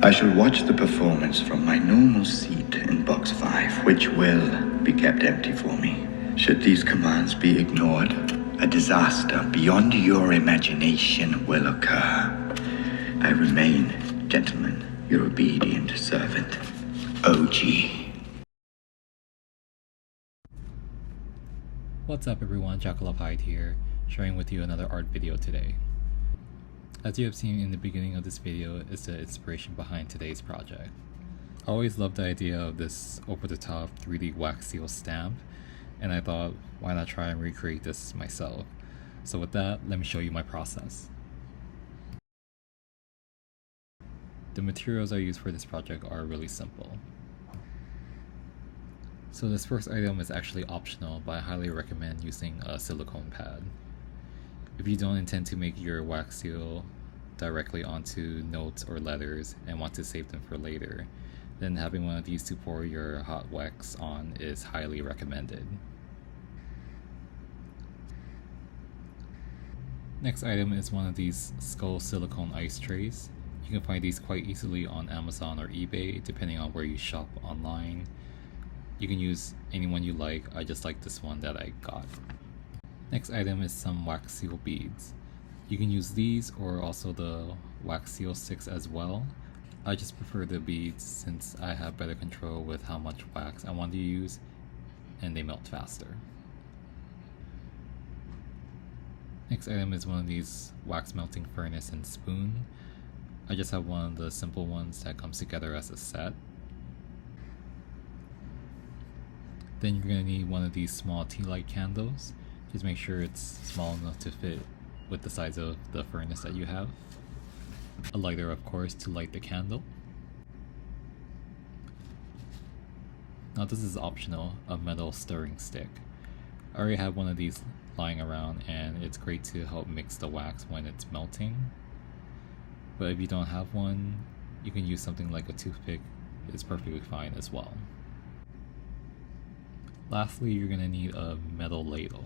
I shall watch the performance from my normal seat in box 5, which will be kept empty for me. Should these commands be ignored, a disaster beyond your imagination will occur. I remain, gentlemen, your obedient servant, OG. What's up everyone, jackyllofhyde here, sharing with you another art video today. As you have seen in the beginning of this video is the inspiration behind today's project. I always loved the idea of this over-the-top 3D wax seal stamp, and I thought, why not try and recreate this myself? So with that, let me show you my process. The materials I use for this project are really simple. So this first item is actually optional, but I highly recommend using a silicone pad. If you don't intend to make your wax seal directly onto notes or letters and want to save them for later, then having one of these to pour your hot wax on is highly recommended. Next item is one of these skull silicone ice trays. You can find these quite easily on Amazon or eBay depending on where you shop online. You can use any one you like, I just like this one that I got. Next item is some wax seal beads. You can use these or also the wax seal sticks as well. I just prefer the beads since I have better control with how much wax I want to use and they melt faster. Next item is one of these wax melting furnace and spoon. I just have one of the simple ones that comes together as a set. Then you're going to need one of these small tea light candles. Just make sure it's small enough to fit with the size of the furnace that you have. A lighter, of course, to light the candle. Now this is optional, a metal stirring stick. I already have one of these lying around and it's great to help mix the wax when it's melting. But if you don't have one, you can use something like a toothpick, it's perfectly fine as well. Lastly, you're going to need a metal ladle.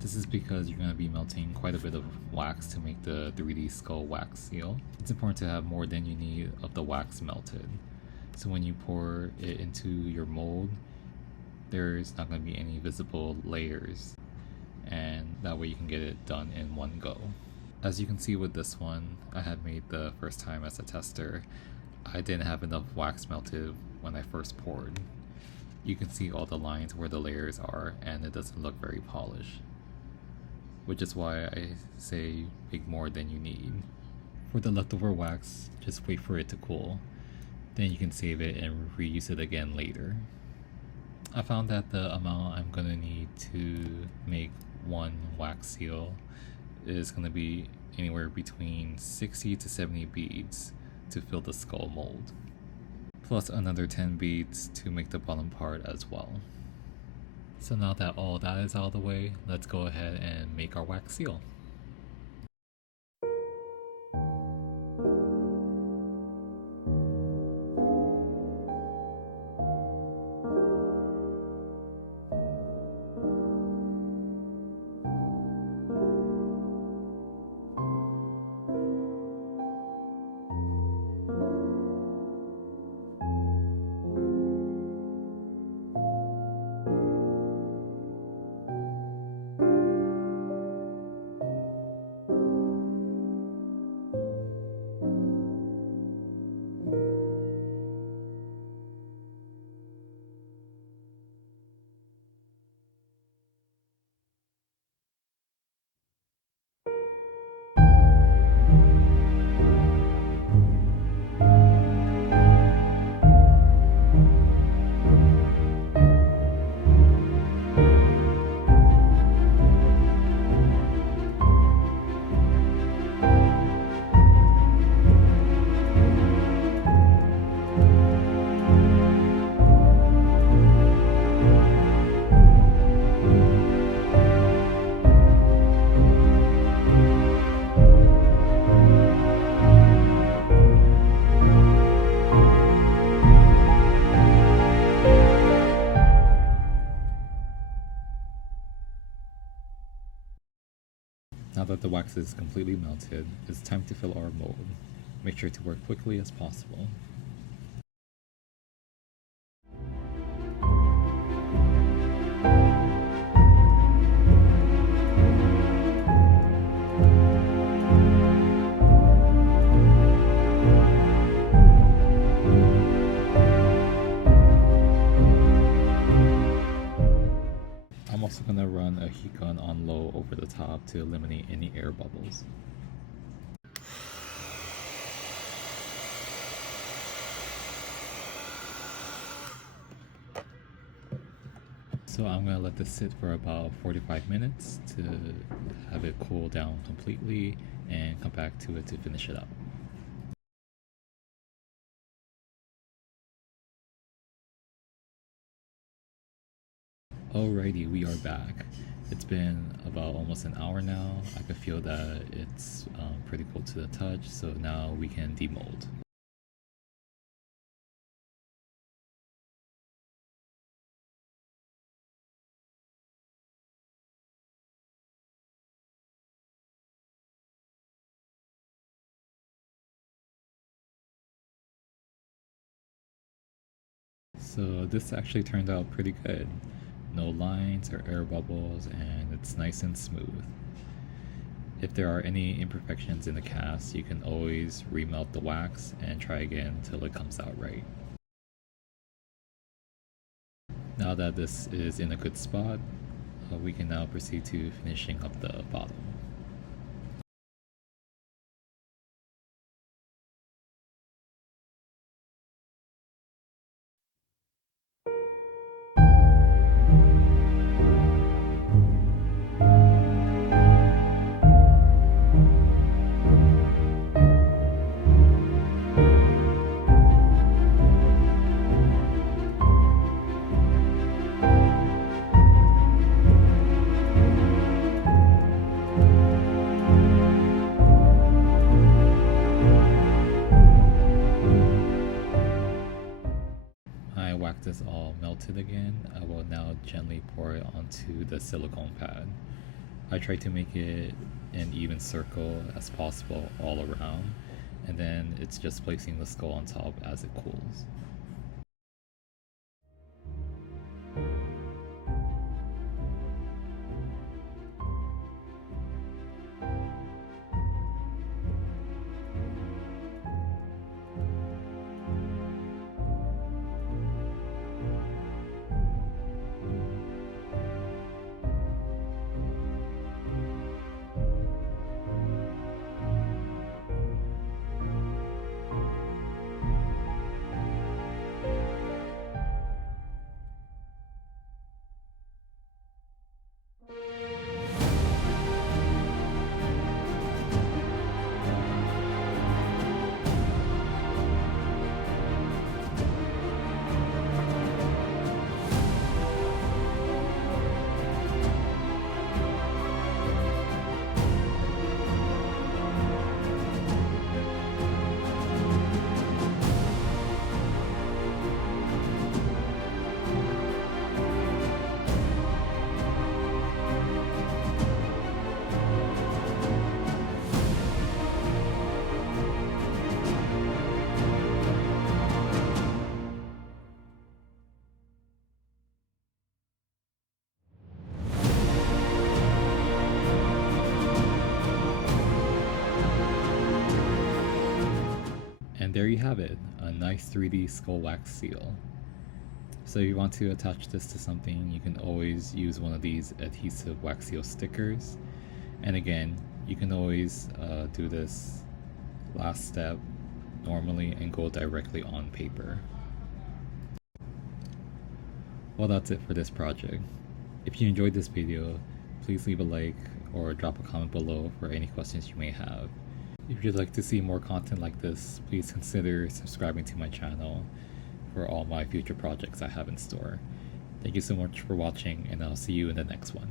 This is because you're going to be melting quite a bit of wax to make the 3D skull wax seal. It's important to have more than you need of the wax melted. So when you pour it into your mold, there's not going to be any visible layers, and that way you can get it done in one go. As you can see with this one, I had made the first time as a tester. I didn't have enough wax melted when I first poured. You can see all the lines where the layers are and it doesn't look very polished, which is why I say make more than you need. For the leftover wax, just wait for it to cool, then you can save it and reuse it again later. I found that the amount I'm gonna need to make one wax seal is gonna be anywhere between 60 to 70 beads to fill the skull mold, plus another 10 beads to make the bottom part as well. So now that all that is out of the way, let's go ahead and make our wax seal. Now that the wax is completely melted, it's time to fill our mold. Make sure to work quickly as possible. I'm also going to run a heat gun on low over the top to eliminate any air bubbles. So I'm going to let this sit for about 45 minutes to have it cool down completely and come back to it to finish it up. Alrighty, we are back. It's been about almost an hour now. I can feel that it's pretty cool to the touch, so now we can demold. So this actually turned out pretty good. No lines or air bubbles, and it's nice and smooth. If there are any imperfections in the cast, you can always remelt the wax and try again until it comes out right. Now that this is in a good spot, we can now proceed to finishing up the bottom. Wax is all melted again, I will now gently pour it onto the silicone pad. I try to make it an even circle as possible all around, and then it's just placing the skull on top as it cools. And there you have it, a nice 3D skull wax seal. So if you want to attach this to something, you can always use one of these adhesive wax seal stickers. And again, you can always do this last step normally and go directly on paper. Well, that's it for this project. If you enjoyed this video, please leave a like or drop a comment below for any questions you may have. If you'd like to see more content like this, please consider subscribing to my channel for all my future projects I have in store. Thank you so much for watching, and I'll see you in the next one.